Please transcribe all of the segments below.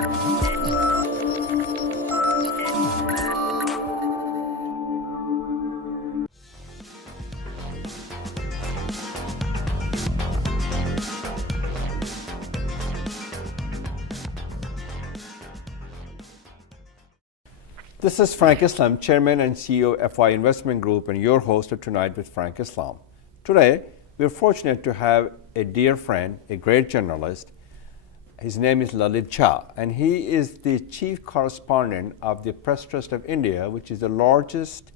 This is Frank Islam, Chairman and CEO FI Investment Group, and your host of Tonight with Frank Islam. Today, we're fortunate to have a dear friend, a great journalist. His name is Lalit Jha, and he is the Chief Correspondent of the Press Trust of India, which is the largest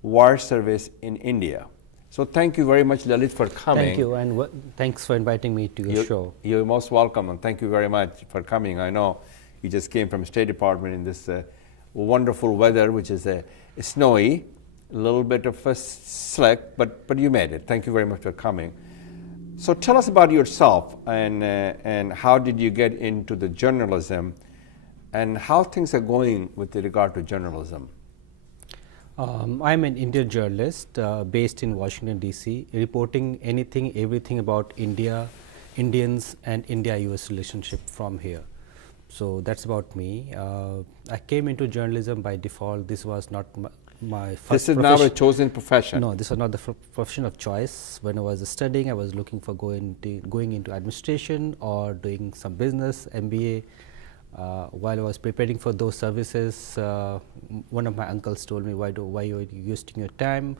wire service in India. So thank you very much, Lalit, for coming. Thank you, and thanks for inviting me to your show. You're most welcome, and thank you very much for coming. I know you just came from State Department in this wonderful weather, which is snowy, a little bit of a slick, but you made it. Thank you very much for coming. So tell us about yourself, and how did you get into the journalism, and how things are going with regard to journalism. I'm an Indian journalist based in Washington, D.C., reporting anything, everything about India, Indians, and India-US relationship from here. So that's about me. I came into journalism by default. This was not my first This is now a chosen profession. No, this was not the profession of choice. When I was studying, I was looking for going into administration or doing some business, MBA. While I was preparing for those services, one of my uncles told me, why are you wasting your time?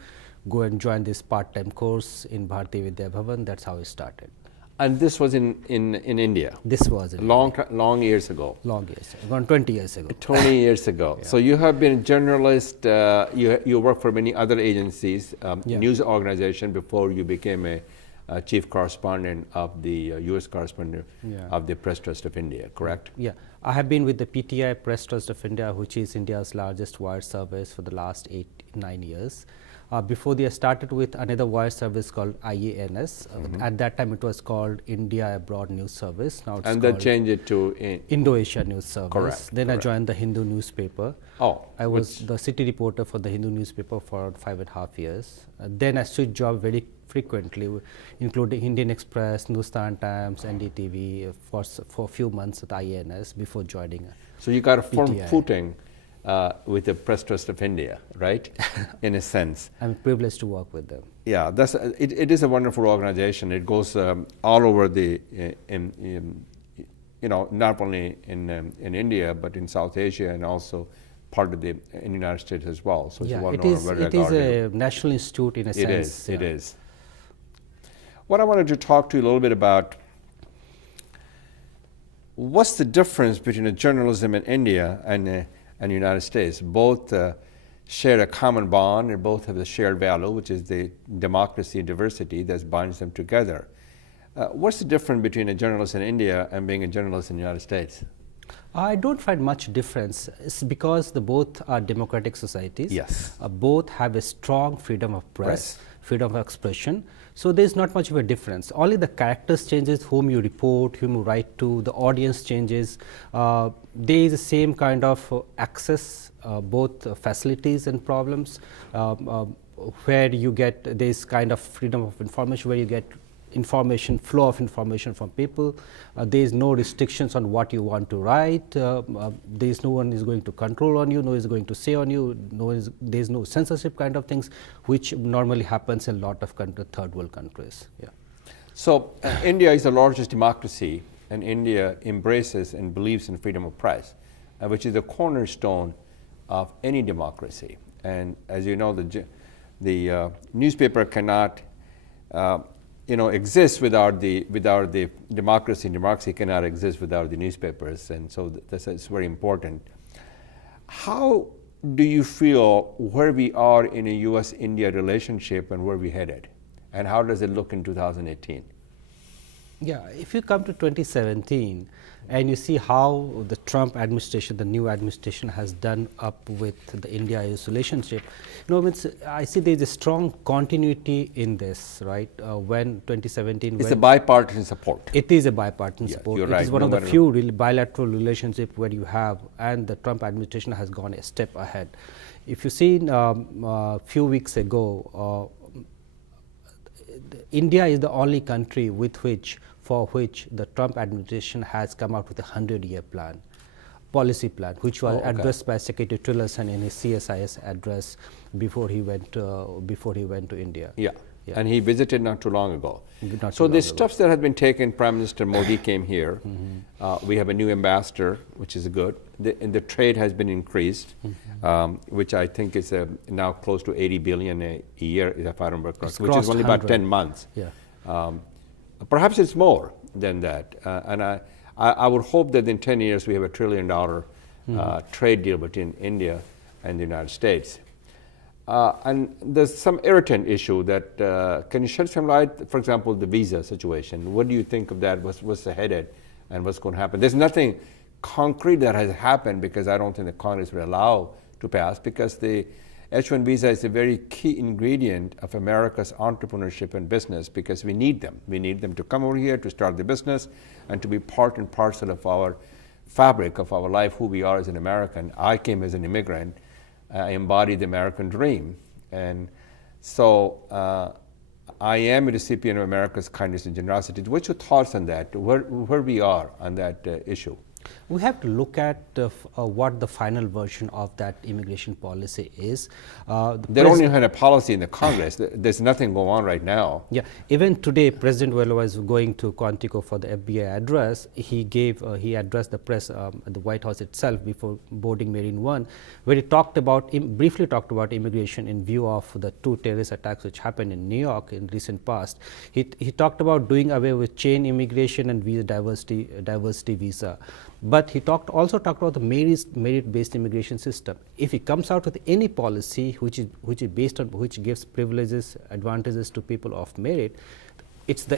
Go and join this part-time course in Bharati Vidya Bhavan. That's how I started. And this was in India? This was in long years ago. Long years, around 20 years ago. 20 years ago. Yeah. So you have been a journalist, you worked for many other agencies, news organization, before you became a chief correspondent of the US Correspondent of the Press Trust of India, correct? Yeah, I have been with the PTI Press Trust of India, which is India's largest wire service, for the last 8-9 years. Before they started with another wire service called IANS. At that time it was called India Abroad News Service. Now it's and called they changed it to Indo-Asia News Service. Correct. Then I joined the Hindu newspaper. I was the city reporter for the Hindu newspaper for 5.5 years. Then I switched job very frequently, including Indian Express, Hindustan Times, NDTV for a few months at IANS before joining. So you got a firm footing with the Press Trust of India, right? In a sense. I'm privileged to work with them. Yeah, it is a wonderful organization. It goes all over the, not only in India, but in South Asia, and also part of in the United States as well. So yeah, it is a national institute in a sense. It is. What I wanted to talk to you a little bit about, what's the difference between a journalism in India and the United States? Both share a common bond, and both have the shared value, which is the democracy and diversity that binds them together. What's the difference between a journalist in India and being a journalist in the United States? I don't find much difference. It's because both are democratic societies. Yes. Both have a strong freedom of press, freedom of expression. So there's not much of a difference. Only the characters changes, whom you report, whom you write to, the audience changes. There is the same kind of access, both facilities and problems, where you get this kind of freedom of information, where you get flow of information from people. There is no restrictions on what you want to write. There is no one is going to control on you, no one is going to say on you, there is no censorship kind of things, which normally happens in a lot of third world countries. Yeah. So India is the largest democracy, and India embraces and believes in freedom of press, which is the cornerstone of any democracy. And as you know, the newspaper cannot exist without the democracy. Democracy cannot exist without the newspapers, and so that's very important. How do you feel where we are in a U.S.-India relationship and where we headed, and how does it look in 2018? Yeah, if you come to 2017 and you see how the Trump administration, the new administration, has done up with the India-US relationship, I see there is a strong continuity in this, right? When 2017, it's a bipartisan support. It is a bipartisan support. You're it right. is one of the few bilateral relationships where you have, and the Trump administration has gone a step ahead. If you see, a few weeks ago, India is the only country for which the Trump administration has come out with a 100-year plan. policy plan, which was okay. addressed by Secretary Tillerson in his CSIS address before he went to India. Yeah. And he visited not too long ago. Not So too the long steps that have been taken, Prime Minister Modi came here. We have a new ambassador, which is good. And the trade has been increased, which I think is now close to 80 billion a year, if I remember correctly, which is only about 10 months. Yeah. Perhaps it's more than that. And I would hope that in 10 years we have $1 trillion trade deal between India and the United States. And there's some irritant issue that, can you shed some light, for example, the visa situation? What do you think of that? What's headed and what's going to happen? There's nothing concrete that has happened because I don't think the Congress will allow to pass, because the H-1 visa is a very key ingredient of America's entrepreneurship and business, because we need them. We need them to come over here to start the business and to be part and parcel of our fabric of our life, who we are as an American. I came as an immigrant. I embody the American dream. And so I am a recipient of America's kindness and generosity. What's your thoughts on that, where we are on that issue? We have to look at what the final version of that immigration policy is. They don't even have a policy in the Congress. There's nothing going on right now. Yeah, even today, President Vella was going to Quantico for the FBI address. He addressed the press at the White House itself before boarding Marine One, where he briefly talked about immigration in view of the 2 terrorist attacks which happened in New York in recent past. He talked about doing away with chain immigration and visa diversity visa. But he also talked about the merit-based immigration system. If he comes out with any policy which gives privileges, advantages to people of merit, it's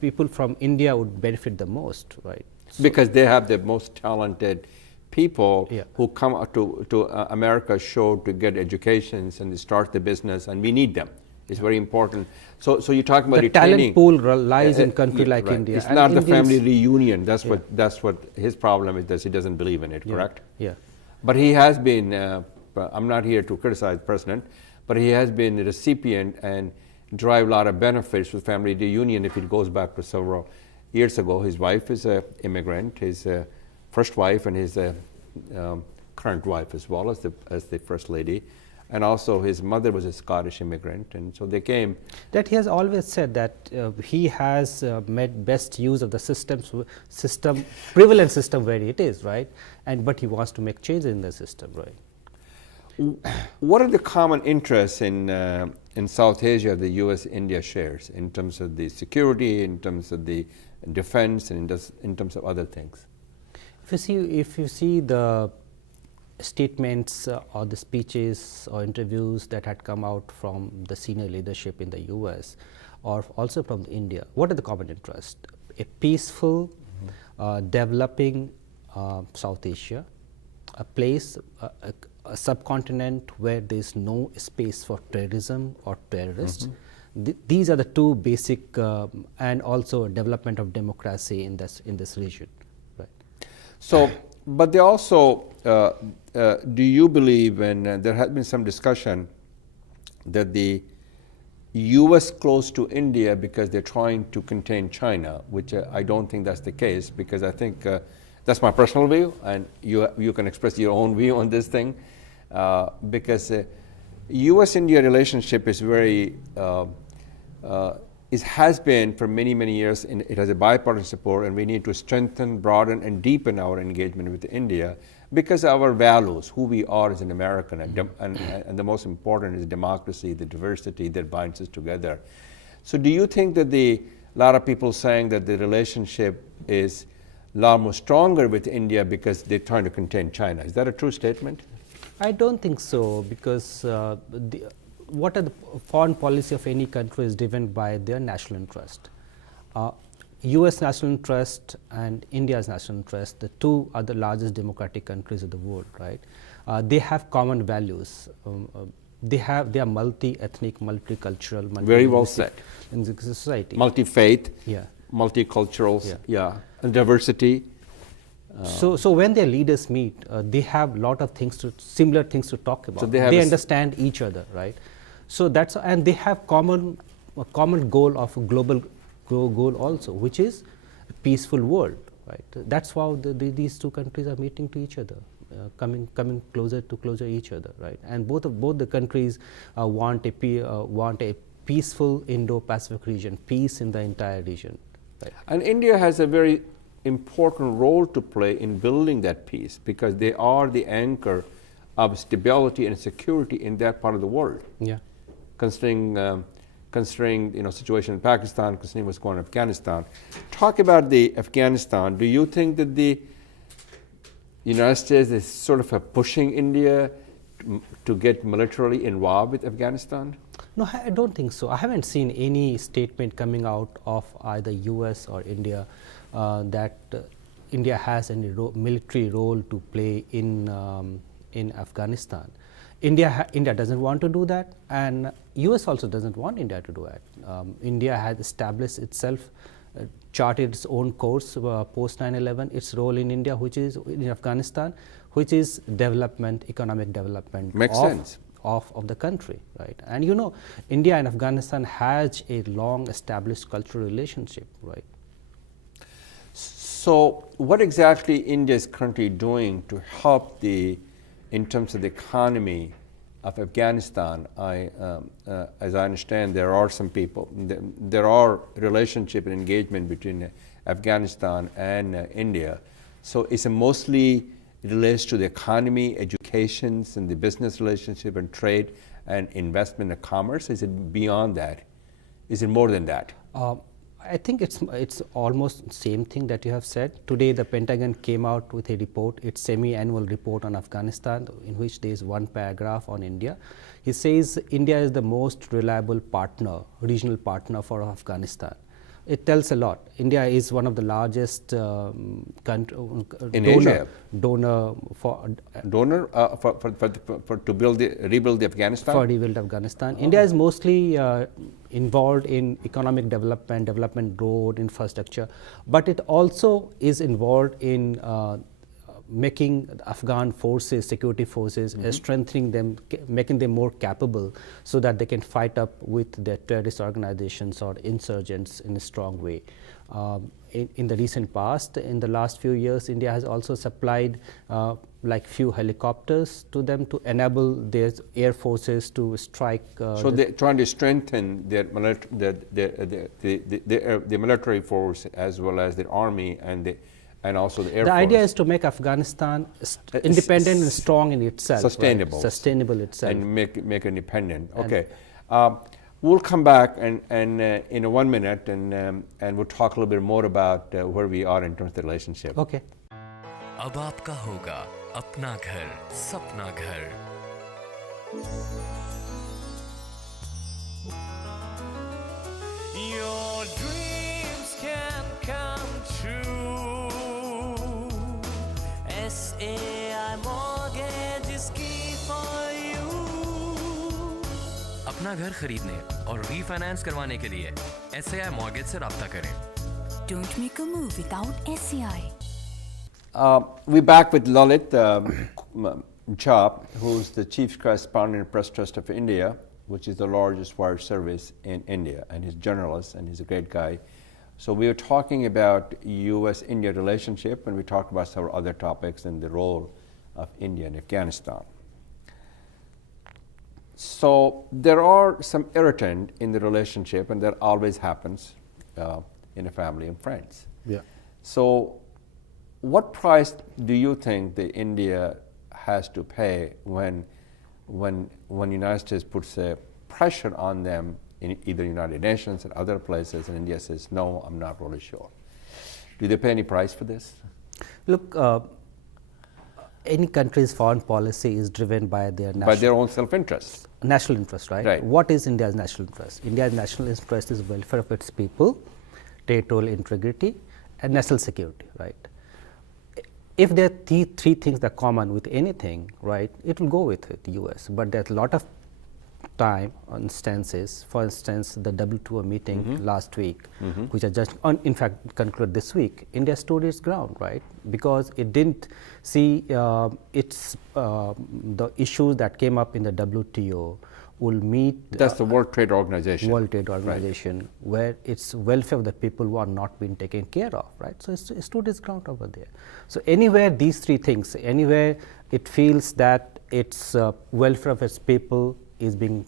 people from India would benefit the most, right? Because they have the most talented people who come to America shore to get educations and they start the business, and we need them. It's very important. So you're talking about the talent pool lies in country like right. India. It's not the family reunion. That's what his problem is. That he doesn't believe in it. Correct? Yeah. But he has been. I'm not here to criticize the president, but he has been a recipient and drive a lot of benefits with family reunion. If it goes back to several years ago, his wife is an immigrant. His first wife and his current wife as well as the first lady. And also his mother was a Scottish immigrant, and so they came. That he has always said that he has made best use of the prevalent system where it is, right? But he wants to make changes in the system, right? What are the common interests in South Asia the U.S.-India shares in terms of the security, in terms of the defense, and in terms of other things? If you see the statements or the speeches or interviews that had come out from the senior leadership in the US or also from India, what are the common interests? A peaceful, developing South Asia, a place, a subcontinent where there is no space for terrorism or terrorists. These are the two basic, and also development of democracy in this region. Right. So, but they also, do you believe, and there has been some discussion, that the U.S. close to India because they're trying to contain China, which I don't think that's the case, because I think that's my personal view, and you can express your own view on this thing, because U.S.-India relationship is very, it has been for many, many years, and it has a bipartisan support, and we need to strengthen, broaden, and deepen our engagement with India because our values, who we are as an American, and the most important is democracy, the diversity that binds us together. So do you think that a lot of people saying that the relationship is a lot more stronger with India because they're trying to contain China? Is that a true statement? I don't think so, because what are the foreign policy of any country is driven by their national interest. US national interest and India's national interest, the two are the largest democratic countries of the world, right? They have common values. They are multi-ethnic, multicultural, very well said. In the society. Multi-faith, multicultural, and diversity. So when their leaders meet, they have a lot of similar things to talk about. So they understand each other, right? So and they have a common goal of a global goal also, which is a peaceful world, right? That's how these two countries are meeting to each other, coming closer each other, right? And both the countries want a peaceful Indo-Pacific region, peace in the entire region. Right. And India has a very important role to play in building that peace because they are the anchor of stability and security in that part of the world. Yeah. Considering situation in Pakistan, considering what's going on in Afghanistan. Talk about the Afghanistan. Do you think that the United States is sort of pushing India to get militarily involved with Afghanistan? No, I don't think so. I haven't seen any statement coming out of either US or India that India has any military role to play in Afghanistan. India doesn't want to do that, and US also doesn't want India to do it. India has established itself, charted its own course post 9/11, its role in India, which is in Afghanistan, which is development, economic development. Makes sense. Of the country, right? And you know, India and Afghanistan has a long established cultural relationship, right? So what exactly India is currently doing to help in terms of the economy of Afghanistan? As I understand, there are some people, there are relationship and engagement between Afghanistan and India. So is it mostly relates to the economy, education, and the business relationship and trade and investment and commerce? Is it beyond that? Is it more than that? I think it's almost same thing that you have said. Today the Pentagon came out with a report, its semi-annual report on Afghanistan, in which there is one paragraph on India. He says India is the most reliable partner, regional partner for Afghanistan. It tells a lot. India is one of the largest donor for to rebuild Afghanistan. For rebuild Afghanistan, India is mostly involved in economic development, road infrastructure, but it also is involved in making Afghan forces, security forces, strengthening them, making them more capable so that they can fight up with their terrorist organizations or insurgents in a strong way. In the recent past, in the last few years, India has also supplied like few helicopters to them to enable their air forces to strike. So they're trying to strengthen the military force as well as the army and also the air force. The idea is to make Afghanistan independent and strong in itself. Sustainable. Right? Sustainable itself. And make independent. Okay. We'll come back and in 1 minute and we'll talk a little bit more about where we are in terms of the relationship. Okay. अब आपका होगा अपना घर, सपना घर। Your dreams can come true. SAI mortgage is key for you. अपना घर खरीदने और रीफाइनेंस करवाने के लिए SAI mortgage से राब्ता करें। Don't make a move without SAI. We're back with Lalit Jha, who's the Chief Correspondent and Press Trust of India, which is the largest wire service in India, and he's a journalist and he's a great guy. So we were talking about U.S.-India relationship, and we talked about several other topics and the role of India in Afghanistan. So there are some irritant in the relationship, and that always happens in a family and friends. Yeah. So what price do you think that India has to pay when United States puts a pressure on them in either United Nations and other places, and India says, no, I'm not really sure? Do they pay any price for this? Look, any country's foreign policy is driven by their own self-interest. National interest, right? Right. What is India's national interest? India's national interest is welfare of its people, territorial integrity, and national security, right? If there are three things that are common with anything, right, it will go with the US. But there's a lot of time instances. For instance, the WTO meeting last week, which I just, in fact, concluded this week, India stood its ground, right? Because it didn't see the issues that came up in the WTO will meet That's the World Trade Organization. World Trade Organization, where its welfare of the people who are not being taken care of, right? So it stood its ground over there. So anywhere these three things, anywhere it feels that its welfare of its people is being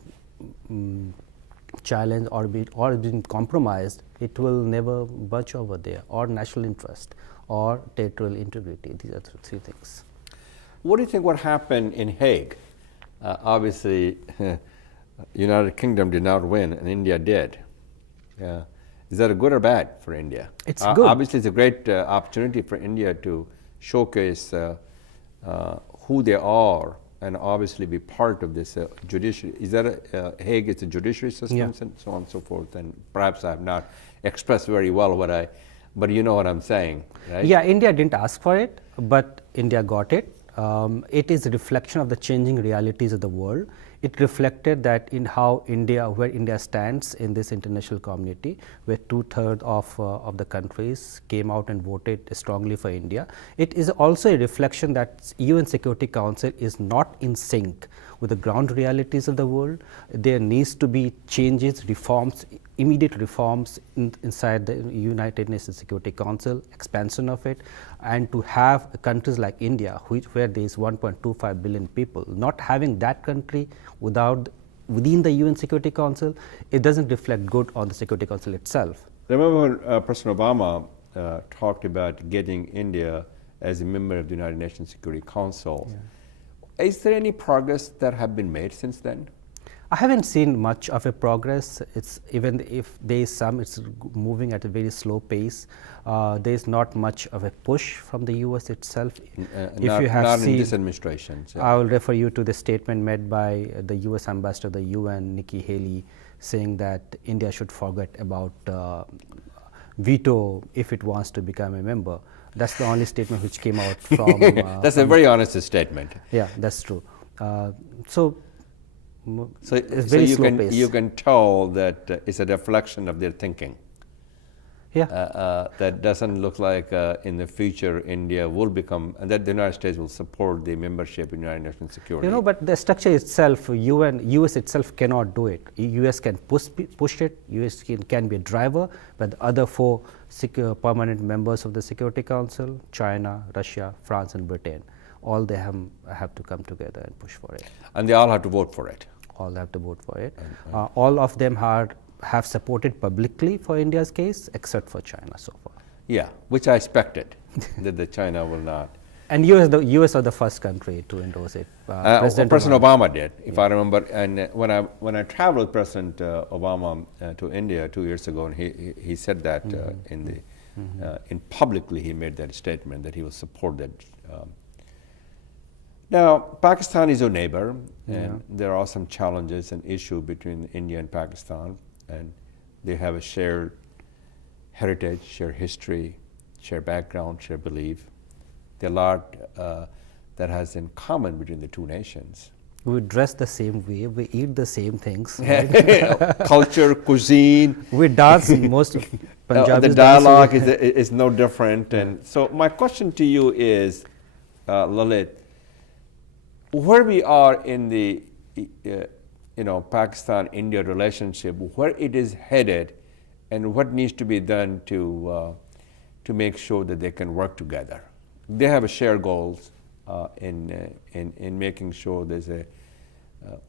challenged or being compromised, it will never budge over there, or national interest or territorial integrity. These are the three things. What do you think would happen in Hague? Obviously, United Kingdom did not win, and India did. Is that a good or bad for India? It's good. Obviously, it's a great opportunity for India to showcase who they are, and obviously be part of this judiciary. Is that Hague is a judiciary system, and so on and so forth? And perhaps I have not expressed very well but you know what I'm saying, right? Yeah, India didn't ask for it, but India got it. It is a reflection of the changing realities of the world. It reflected that in how where India stands in this international community, where 2/3 of the countries came out and voted strongly for India. It is also a reflection that UN Security Council is not in sync with the ground realities of the world. There needs to be changes, reforms, immediate reforms inside the United Nations Security Council, expansion of it, and to have countries like India, where there is 1.25 billion people, not having that country within the UN Security Council, it doesn't reflect good on the Security Council itself. Remember when President Obama talked about getting India as a member of the United Nations Security Council. Yeah. Is there any progress that have been made since then? I haven't seen much of a progress. It's even if there is some, it's moving at a very slow pace. There is not much of a push from the US itself. If you have not seen, in this administration. So. I will refer you to the statement made by the US Ambassador to the UN, Nikki Haley, saying that India should forget about veto if it wants to become a member. That's the only statement which came out from. That's a very honest statement. Yeah, that's true. So you can tell that it's a reflection of their thinking. Yeah. That doesn't look like in the future India will become, and that the United States will support the membership in United Nations Security. You know, but the structure itself, US itself cannot do it. US can push it, US can be a driver, but the other four permanent members of the Security Council, China, Russia, France and Britain, all they have to come together and push for it. And they all have to vote for it. All have to vote for it. All of them have supported publicly for India's case, except for China so far. Yeah, which I expected, that the China will not. And US are the first country to endorse it. President Obama did, if I remember. And when I traveled with President Obama to India 2 years ago, and he said that in publicly he made that statement that he will support that. Now, Pakistan is a neighbor, and there are some challenges and issues between India and Pakistan, and they have a shared heritage, shared history, shared background, shared belief. There are a lot that has in common between the two nations. We dress the same way, we eat the same things. Right? Culture, cuisine. We dance most of Punjabis. The dialogue is no different. And so my question to you is, Lalit, where we are in the Pakistan-India relationship, where it is headed, and what needs to be done to make sure that they can work together. They have a shared goals in making sure there's a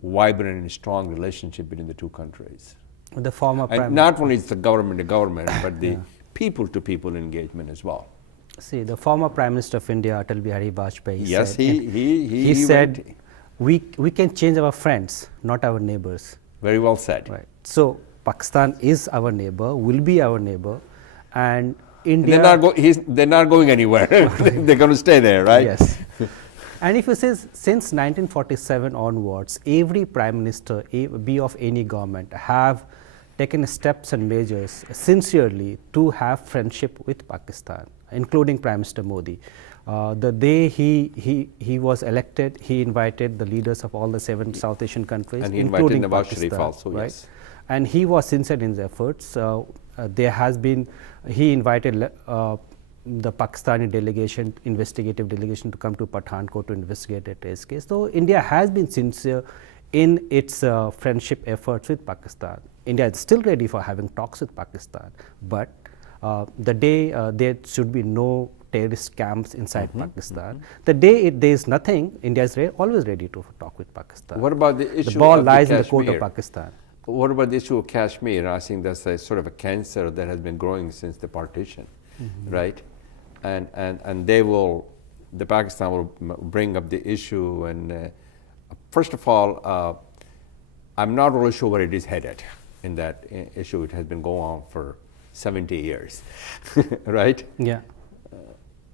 vibrant and strong relationship between the two countries. The former and not only it's the government to government, but the people-to-people engagement as well. See, the former Prime Minister of India, Atal Bihari Vajpayee, yes, said, he said, we can change our friends, not our neighbors. Very well said. Right. So Pakistan is our neighbor, will be our neighbor, and India. They're not going anywhere. They're going to stay there, right? Yes. And if you say since 1947 onwards, every Prime Minister, be of any government, have taken steps and measures sincerely to have friendship with Pakistan, including Prime Minister Modi. The day he was elected, he invited the leaders of all the 7 South Asian countries, and he including invited Nawaz Pakistan, Sharif also, right? yes. And he was sincere in his efforts. He invited the Pakistani delegation, investigative delegation, to come to Pathankot to investigate a terrorist case. So India has been sincere in its friendship efforts with Pakistan. India is still ready for having talks with Pakistan, but the day there should be no terrorist camps inside Pakistan, the day there is nothing, India is always ready to talk with Pakistan. What about the issue The ball of lies the in the court of Kashmir? Pakistan. What about the issue of Kashmir? I think that's a sort of a cancer that has been growing since the partition, right? And they will, the Pakistan will bring up the issue. And first of all, I'm not really sure where it is headed in that issue. It has been going on for 70 years, right? Yeah.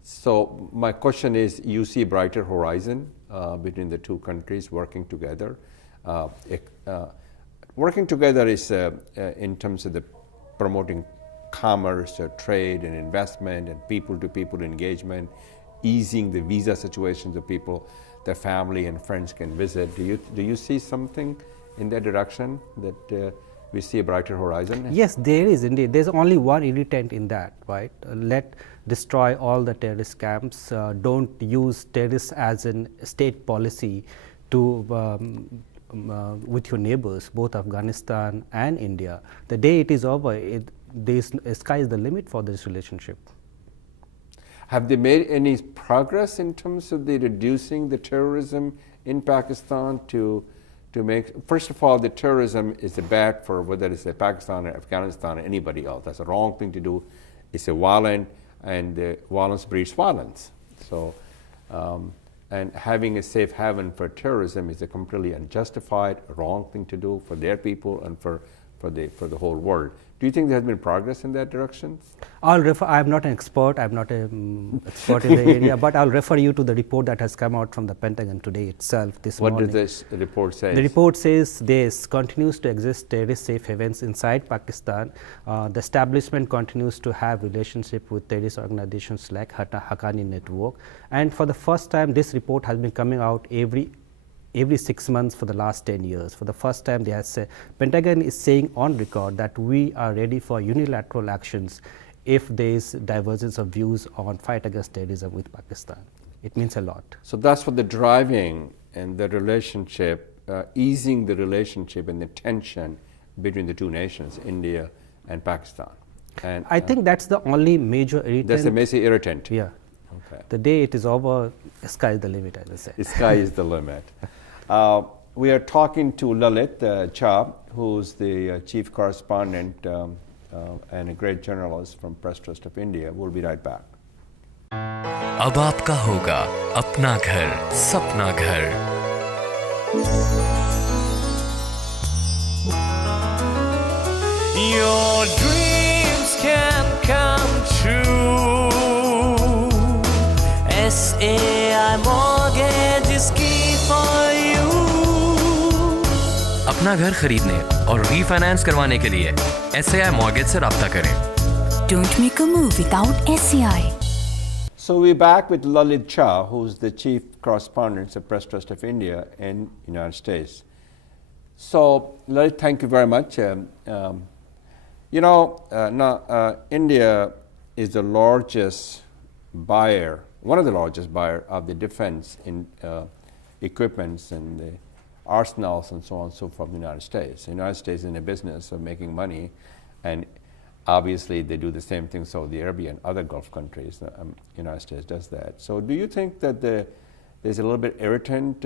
So my question is, you see a brighter horizon between the two countries working together? Working together is in terms of the promoting commerce, trade and investment and people-to-people engagement, easing the visa situations of people, their family and friends can visit. Do you see something in that direction, that we see a brighter horizon? Yes, there is indeed. There's only one irritant in that, right? Let destroy all the terrorist camps. Don't use terrorists as a state policy to with your neighbors, both Afghanistan and India. The day it is over, sky is the limit for this relationship. Have they made any progress in terms of the reducing the terrorism in Pakistan to make, first of all, the terrorism is bad for whether it's Pakistan or Afghanistan or anybody else. That's a wrong thing to do. It's a violent, and violence breeds violence. So, and having a safe haven for terrorism is a completely unjustified, wrong thing to do for their people and for the whole world. Do you think there has been progress in that direction? I'm not an expert, I'm not an expert in the area, but I'll refer you to the report that has come out from the Pentagon today itself this morning. What does this report say? The report says there continues to exist terrorist safe havens inside Pakistan. The establishment continues to have relationship with terrorist organizations like Haqqani Network. And for the first time, this report has been coming out every 6 months for the last 10 years. For the first time, Pentagon is saying on record that we are ready for unilateral actions if there is divergence of views on fight against terrorism with Pakistan. It means a lot. So that's what the driving and the relationship, easing the relationship and the tension between the two nations, India and Pakistan. And I think that's the only major irritant. that's the major irritant. Yeah. Okay. The day it is over, sky is the limit, I will say. The sky is the limit. We are talking to Lalit Jha, who's the chief correspondent and a great journalist from Press Trust of India. We'll be right back. अब आपका होगा अपना घर, सपना घर। Your dreams can come true. SAI mortgage is key for you. अपना घर खरीदने और रीफाइनेंस करवाने के लिए SAI मॉर्गेज से राब्ता करें। Don't make a move without SCI. So we're back with Lalit Jha, who's the chief correspondent of Press Trust of India in the United States. So Lalit, thank you very much. India is the largest buyer, one of the largest buyer of the defense in equipments and the arsenals and so on and so forth from the United States. The United States is in the business of making money, and obviously they do the same thing Saudi Arabia and other Gulf countries. United States does that. So do you think that there's a little bit irritant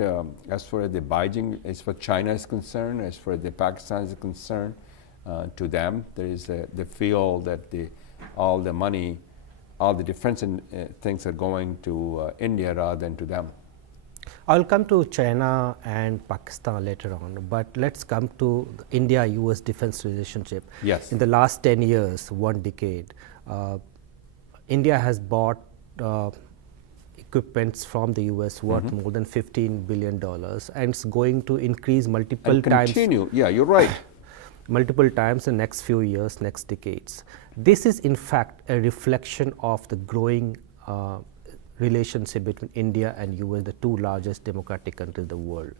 as far as the Beijing, as far as China is concerned, as far as the Pakistan is concerned, to them? There is they feel that all the money, all the defense things are going to India rather than to them. I'll come to China and Pakistan later on, but let's come to the India-US defense relationship. Yes. In the last 10 years, 1 decade, India has bought equipments from the US worth more than $15 billion, and it's going to increase multiple And times. continue, yeah, you're right. Multiple times in the next few years, next decades. This is in fact a reflection of the growing relationship between India and US, the 2 largest democratic countries in the world.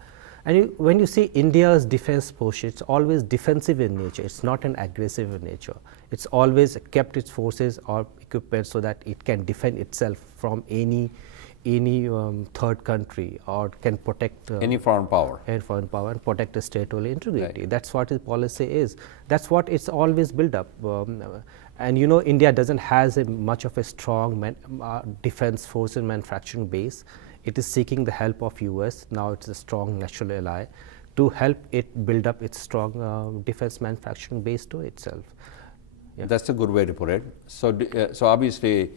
And when you see India's defense posture, it's always defensive in nature. It's not an aggressive in nature. It's always kept its forces or equipment so that it can defend itself from any any third country or can protect Any foreign power. and foreign power and protect the territorial integrity. That's what his policy is. That's what it's always built up. And you know, India doesn't has much of a strong defense force and manufacturing base. It is seeking the help of US. Now it's a strong natural ally to help it build up its strong defense manufacturing base to itself. Yeah. That's a good way to put it. So, so obviously,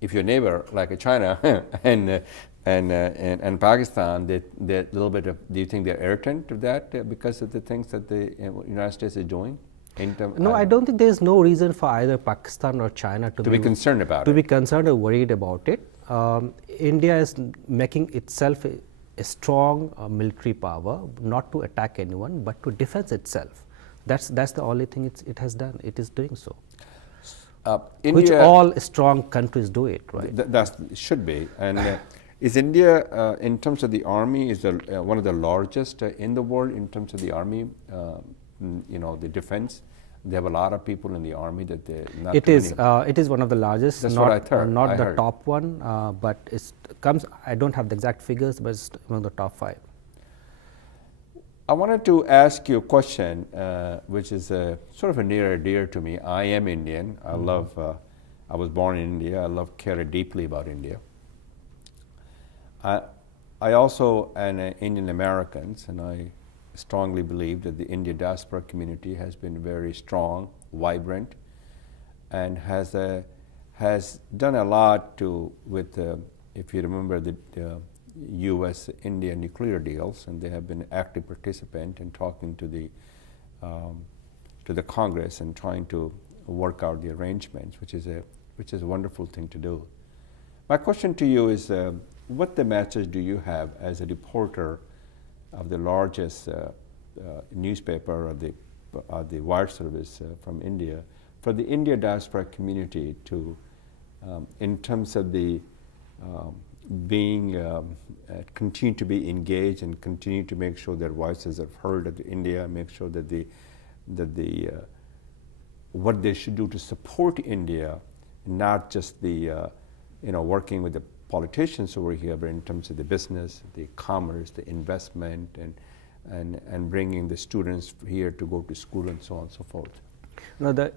if your neighbor like China and Pakistan, they're a little bit of. Do you think they're irritant to that because of the things that the United States is doing? No, I don't think there is no reason for either Pakistan or China to be concerned about to be concerned or worried about it. India is making itself a strong military power, not to attack anyone, but to defend itself. That's the only thing it has done. It is doing so. Which all strong countries do it, right? That should be. And is India, in terms of the army, is one of the largest in the world in terms of the army? You know, the defense. They have a lot of people in the army that they. Not it is. It is one of the largest. That's not, what I heard. Not the top one, but it comes. I don't have the exact figures, but it's among the top 5. I wanted to ask you a question, which is sort of a near and dear to me. I am Indian. I love. I was born in India. I care deeply about India. I also am Indian Americans, and I strongly believe that the Indian diaspora community has been very strong, vibrant, and has done a lot with. If you remember the US-India nuclear deals, and they have been an active participant in talking to the Congress and trying to work out the arrangements, which is a wonderful thing to do. My question to you is, what the message do you have as a reporter of the largest newspaper or the wire service from India for the India diaspora community to, in terms of the continue to be engaged and continue to make sure their voices are heard in India, make sure that what they should do to support India, not just working with the politicians over here, but in terms of the business, the commerce, the investment, and bringing the students here to go to school and so on and so forth. No, the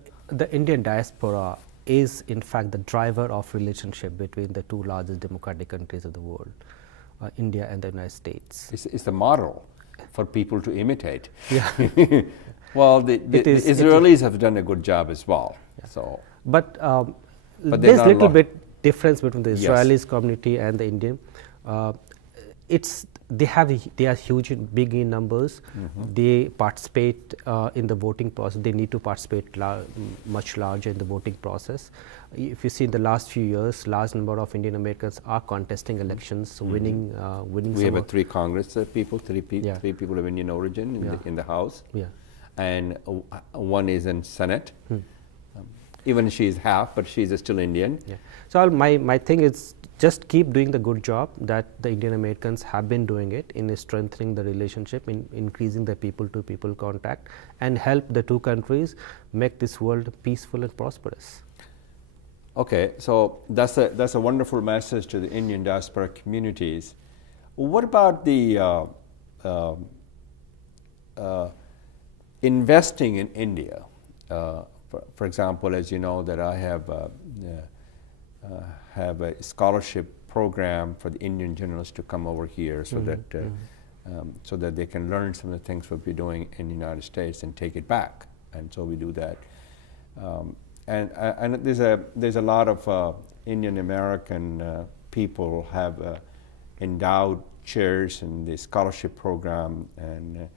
Indian diaspora is in fact the driver of relationship between the two largest democratic countries of the world, India and the United States. It's the model for people to imitate. Yeah. Well, the Israelis have done a good job as well. Yeah. So, but there's a little bit difference between the Israelis community and the Indian. They are huge, big in numbers. They participate in the voting process. They need to participate much larger in the voting process. If you see in the last few years, large number of Indian Americans are contesting elections, winning. We have 3 Congress people, three people of Indian origin in the House, and 1 is in Senate. Even she's half, but she's still Indian. Yeah. So my thing is just keep doing the good job that the Indian Americans have been doing it in strengthening the relationship, in increasing the people-to-people contact, and help the two countries make this world peaceful and prosperous. Okay, so that's a wonderful message to the Indian diaspora communities. What about the investing in India? For example, as you know, that I have a scholarship program for the Indian journalists to come over here, so that they can learn some of the things what we're doing in the United States and take it back. And so we do that. And there's a lot of Indian American people have endowed chairs in the scholarship program, and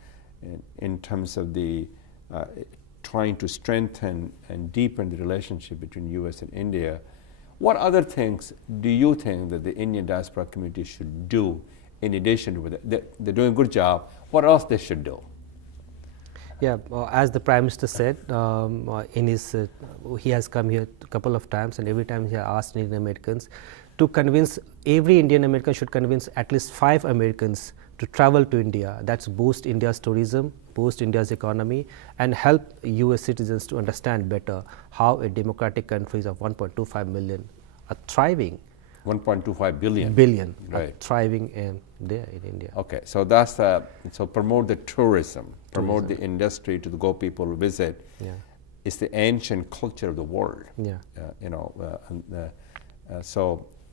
in terms of the trying to strengthen and deepen the relationship between U.S. and India. What other things do you think that the Indian diaspora community should do in addition to that? They're doing a good job. What else they should do? Yeah, as the Prime Minister said, he has come here a couple of times, and every time he has asked Indian Americans to convince, every Indian American should convince at least 5 Americans to travel to India. That's boost India's tourism, boost India's economy, and help US citizens to understand better how a democratic countries of 1.25 million are thriving. 1.25 billion. billion Right. thriving in there in India. Okay, so that's so promote the tourism, promote the industry to go people visit. Yeah. It's the ancient culture of the world. Yeah.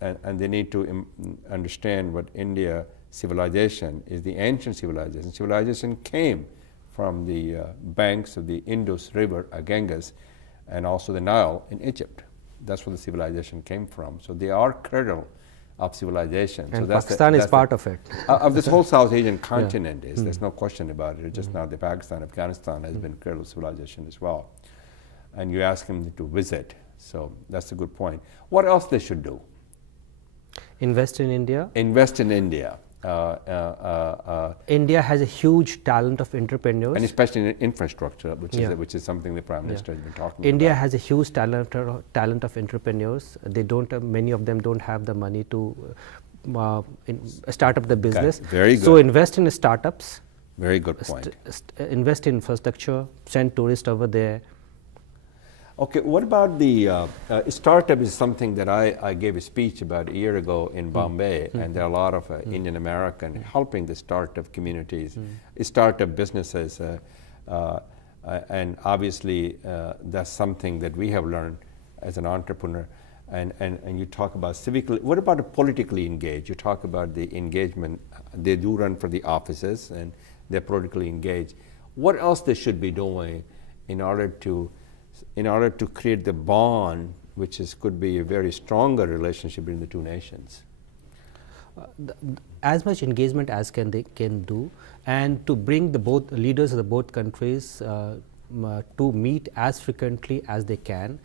And they need to understand what India civilization is, the ancient civilization. Civilization came from the banks of the Indus River, Ganges, and also the Nile in Egypt. That's where the civilization came from. So they are cradle of civilization. And so that's Pakistan is part of it. Of this whole South Asian continent is. There's no question about it. It's just not the Pakistan-Afghanistan has been cradle of civilization as well. And you ask them to visit. So that's a good point. What else they should do? Invest in India. Invest in India. India has a huge talent of entrepreneurs. And especially in infrastructure, Yeah. which is something the Prime Minister has been talking India about. has a huge talent of entrepreneurs. They don't. Many of them don't have the money to start up the business. Very good. So invest in startups. Very good point. Invest in infrastructure. Send tourists over there. Okay, what about the startup is something that I gave a speech about a year ago in Bombay, and there are a lot of Indian American helping the startup communities, startup businesses, and obviously that's something that we have learned as an entrepreneur. And you talk about civically, what about the politically engaged? You talk about the engagement, they do run for the offices and they're politically engaged. What else they should be doing in order to create the bond, which could be a very stronger relationship between the two nations? As much engagement as they can do, and to bring the both leaders of the both countries to meet as frequently as they can.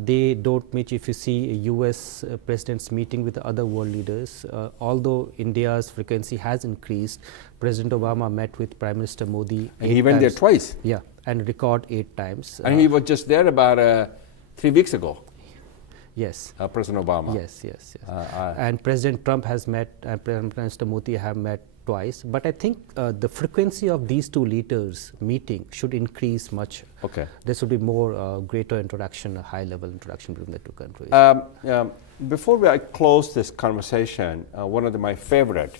They don't meet. If you see US presidents meeting with other world leaders, although India's frequency has increased, President Obama met with Prime Minister Modi. And he went there twice. Yeah, and record 8 times. And he was just there about 3 weeks ago. Yes. President Obama. Yes. And President Trump has met, and Prime Minister Modi have met twice. But I think the frequency of these two leaders meeting should increase much. Okay. There should be more greater interaction, a high-level interaction between the two countries. Before I close this conversation, one of my favorite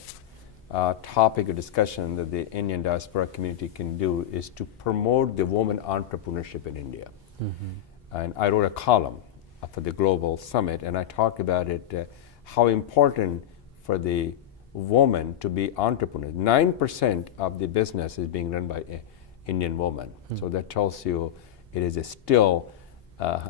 topic of discussion that the Indian diaspora community can do is to promote the woman entrepreneurship in India. And I wrote a column for the Global Summit, and I talked about it, how important for the woman to be entrepreneurs. 9% of the business is being run by Indian women. So that tells you it is still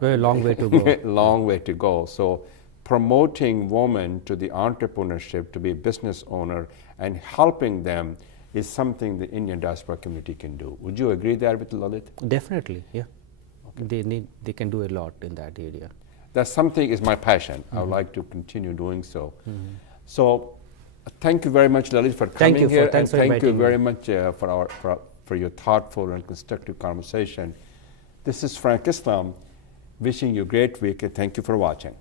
very long way to go. long way to go. So promoting women to the entrepreneurship, to be a business owner, and helping them is something the Indian diaspora community can do. Would you agree there with Lalit? Definitely, yeah. Okay. They can do a lot in that area. That's something is my passion. I would like to continue doing so. So thank you very much, Lalit, for coming here. Thanks for thank you inviting very me. much for your thoughtful and constructive conversation. This is Frank Islam wishing you a great week, and thank you for watching.